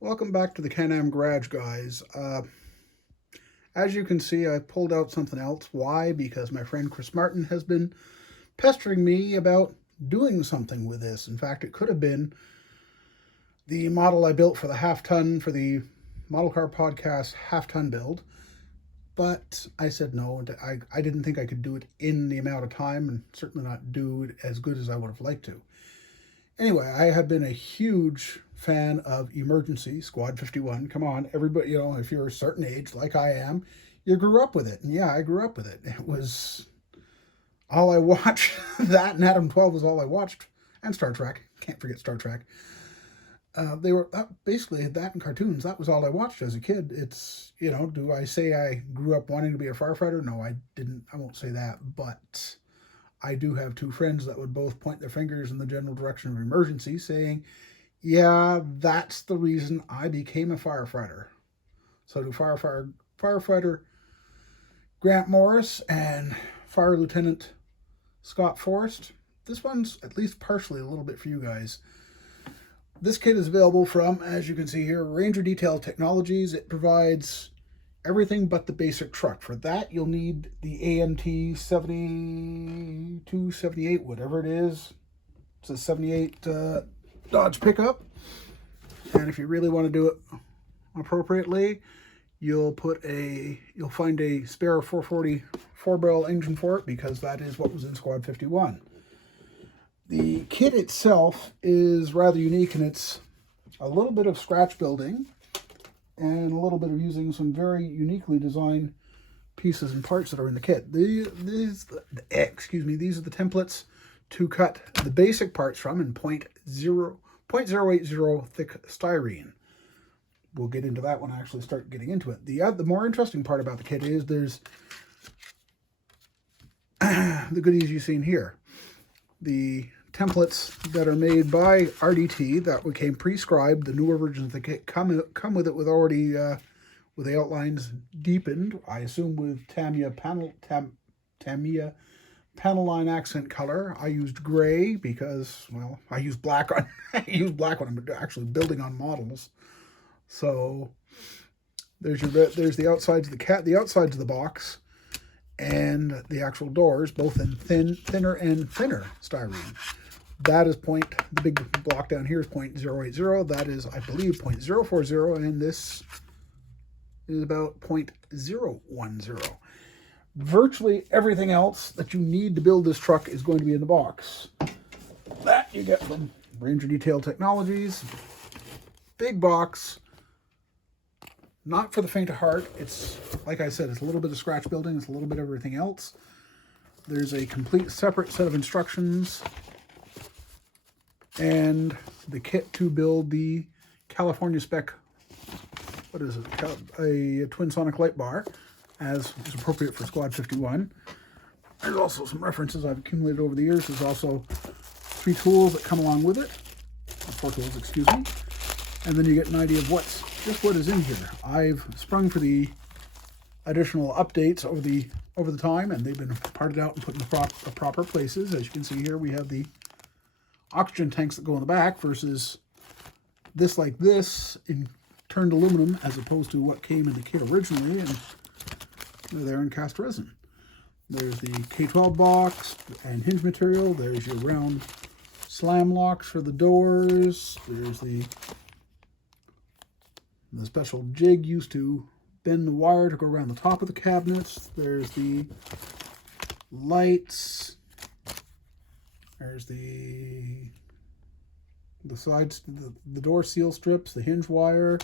Welcome back to the Can-Am Garage, guys. As you can see, I pulled out something else. Why? Because my friend Chris Martin has been pestering me about doing something with this. In fact, it could have been the model I built for the half-ton, for the Model Car Podcast half-ton build. But I said no. I didn't think I could do it in the amount of time and certainly not do it as good as I would have liked to. Anyway, I have been a huge fan of Emergency Squad 51. Come on, everybody, if you're a certain age like I am, you grew up with it. And yeah, I grew up with it. It was all I watched. That and Adam 12 was all I watched. And Star Trek. Can't forget Star Trek. They were basically that and cartoons. That was all I watched as a kid. Do I say I grew up wanting to be a firefighter? No, I didn't. I won't say that. But I do have two friends that would both point their fingers in the general direction of emergency, saying, yeah, that's the reason I became a firefighter. So do firefighter Grant Morris and Fire Lieutenant Scott Forrest. This one's at least partially a little bit for you guys. This kit is available from, as you can see here, Ranger Detail Technologies. It provides everything but the basic truck. For that, you'll need the AMT 72, 78, whatever it is. It's a 78 Dodge pickup. And if you really want to do it appropriately, you'll find a spare 440 4-barrel engine for it, because that is what was in Squad 51. The kit itself is rather unique, and it's a little bit of scratch building and a little bit of using some very uniquely designed pieces and parts that are in the kit. These are the templates to cut the basic parts from in 0.080 thick styrene. We'll get into that when I actually start getting into it. The more interesting part about the kit is there's the goodies you've seen here. The templates that are made by RDT that became prescribed, the newer versions of the kit come with it with already with the outlines deepened, I assume with Tamiya panel line accent color. I used gray because, well, I use black when I'm actually building on models. So there's the outsides of the outsides of the box and the actual doors, both in thinner and thinner styrene. That is the big block down here is 0.080. That is, I believe, 0.040, and this is about 0.010. Virtually everything else that you need to build this truck is going to be in the box. That you get from Ranger Detail Technologies. Big box. Not for the faint of heart. It's, like I said, it's a little bit of scratch building. It's a little bit of everything else. There's a complete separate set of instructions and the kit to build the California spec, what is it, a twin sonic light bar, as is appropriate for Squad 51. There's also some references I've accumulated over the years. There's also 3 tools that come along with it. 4 tools, excuse me. And then you get an idea of what is in here. I've sprung for the additional updates over the time, and they've been parted out and put in the proper places. As you can see here, we have the oxygen tanks that go in the back versus this in turned aluminum, as opposed to what came in the kit originally, and they're there in cast resin. There's the K12 box and hinge material. There's your round slam locks for the doors. There's the special jig used to bend the wire to go around the top of the cabinets. There's the lights. There's the sides, the door seal strips, the hinge wire,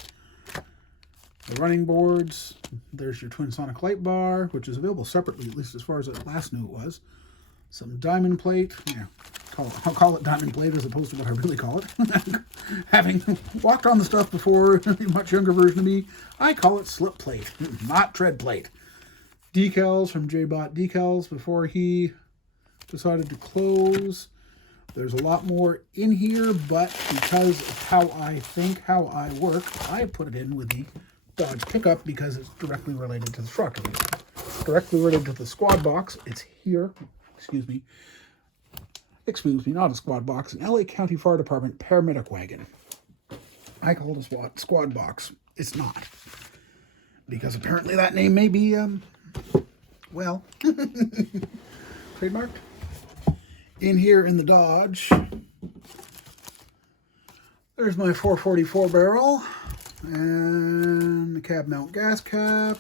the running boards. There's your twin sonic light bar, which is available separately, at least as far as I last knew it was. Some diamond plate. Yeah, I'll call it diamond plate as opposed to what I really call it. Having walked on the stuff before, a much younger version of me, I call it slip plate, not tread plate. Decals from J-Bot Decals before he decided to close. There's a lot more in here, but because of how I think, how I work, I put it in with the Dodge pickup because it's directly related to the truck. Directly related to the squad box. It's here. Excuse me, not a squad box, an LA County Fire Department paramedic wagon. I called a squad box. It's not. Because apparently that name may be, well, trademarked. In here in the Dodge, there's my 444 barrel and the cab mount gas cap,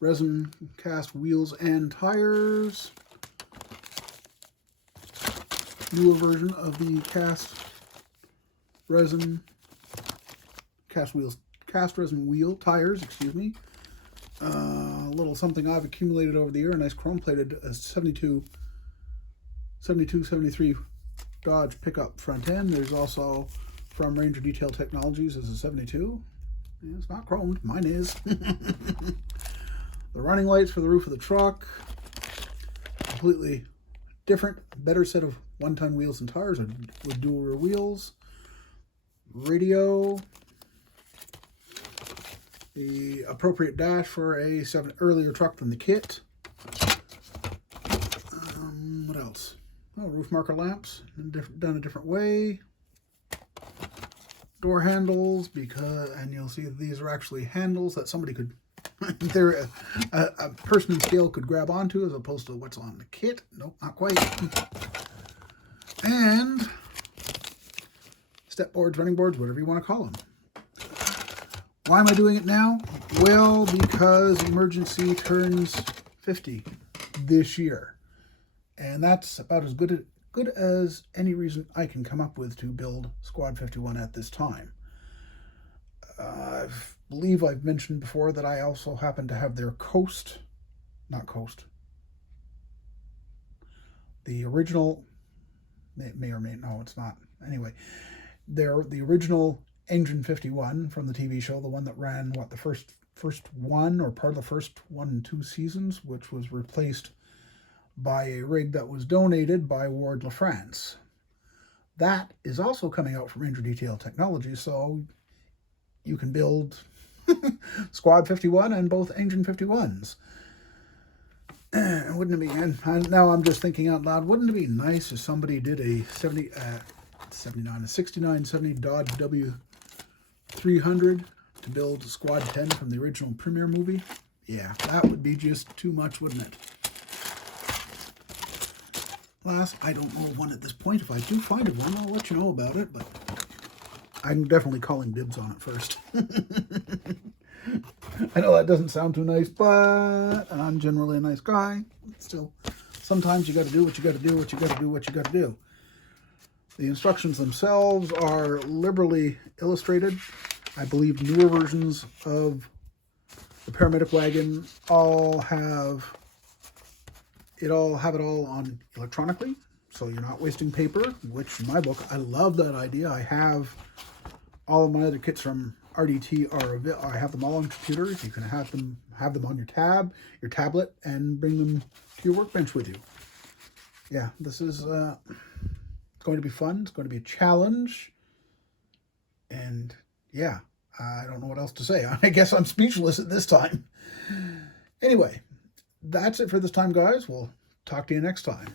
resin cast wheels and tires, newer version of the cast resin wheel tires, excuse me. A little something I've accumulated over the year, a nice chrome plated 72, 73 Dodge pickup front end. There's also from Ranger Detail Technologies as a 72. Yeah, it's not chromed, mine is. The running lights for the roof of the truck, completely different, better set of one-ton wheels and tires with dual rear wheels. Radio, the appropriate dash for a earlier truck than the kit. What else? Oh, roof marker lamps, done a different way. Door handles, and you'll see that these are actually handles that somebody could, a person in scale could grab onto, as opposed to what's on the kit. Nope, not quite. And step boards, running boards, whatever you want to call them. Why am I doing it now? Well, because Emergency turns 50 this year. And that's about as good as any reason I can come up with to build Squad 51 at this time. I believe I've mentioned before that I also happen to have their the original, may or may, no, it's not. Anyway, the original Engine 51 from the TV show, the one that ran, the first one, or part of the first 1 and 2 seasons, which was replaced by a rig that was donated by Ward LaFrance. That is also coming out from Ranger Detail Technology, so you can build Squad 51 and both Engine 51s. Wouldn't it be, and now I'm just thinking out loud, wouldn't it be nice if somebody did a 6970 Dodge W300 to build Squad 10 from the original premiere movie? Yeah, that would be just too much, wouldn't it? Alas, I don't know of one at this point. If I do find one, I'll let you know about it, but I'm definitely calling dibs on it first. I know that doesn't sound too nice, but I'm generally a nice guy. Still, sometimes you got to do what you got to do, what you got to do, what you got to do. The instructions themselves are liberally illustrated. I believe newer versions of the paramedic wagon all have it all on electronically, so you're not wasting paper, which in my book, I love that idea. I have all of my other kits from RDT I have them all on computers. You can have them on your tablet, and bring them to your workbench with you. Yeah, this is it's going to be fun. It's going to be a challenge, and yeah, I don't know what else to say. I guess I'm speechless at this time. Anyway, that's it for this time, guys. We'll talk to you next time.